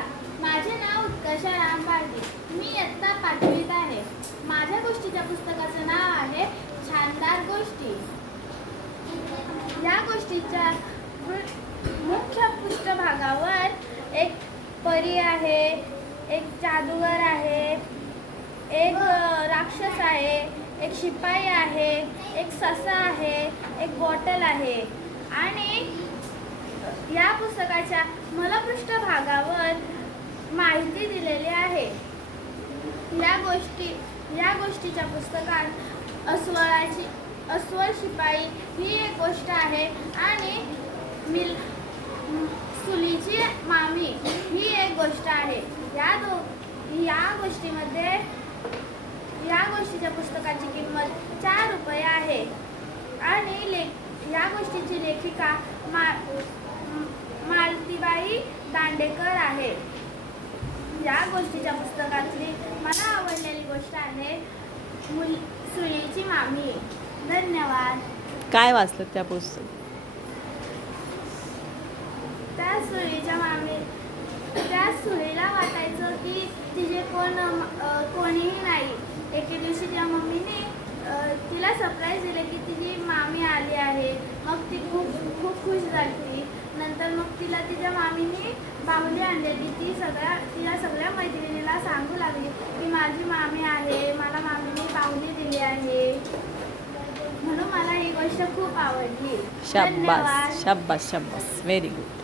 नमस्कार, माझे नाव उत्कर्षा राम पारधी. मी इयत्ता 5वीत आहे. माझ्या गोष्टीच्या पुस्तकाचं नाव आहे छानदार गोष्टी. या गोष्टीच्या मुख्य पृष्ठभागावर एक परी आहे, एक जादूगर आहे, एक राक्षस आहे, एक शिपाई आहे, एक ससा आहे, एक बॉटल आहे आणि या पुस्तकाच्या पृष्ठभागावर माहिती दिलेली आहे. या गोष्टीच्या पुस्तकात अस्वल शिपाई ही एक गोष्ट आहे आणि सुलीची मामी ही एक गोष्ट आहे. या गोष्टीच्या पुस्तकाची किंमत 4 रुपये आहे आणि या गोष्टीची लेखिका मालतीबाई दांडेकर आहे. या गोष्टीच्या पुस्तकातली मला आवडलेली गोष्ट आहे सुळीची मामी. धन्यवाद. काय वाचलं त्या पुस्तक? त्या सुळीला वाटायचं की तिचे कोणीही नाही. एके दिवशी तिच्या मम्मीने तिला सरप्राईज दिले की तिची मामी आली आहे. मग ती खूप खुश झाली. नंतर मग तिला तिच्या मामीने बाहुली आणलेली. तिला सगळ्या मैत्रिणीला सांगू लागली की माझी मामी आहे, मला मामीने बाहुली दिली आहे. म्हणून मला ही गोष्ट खूप आवडली. शाबास शाबास शाबास, व्हेरी गुड.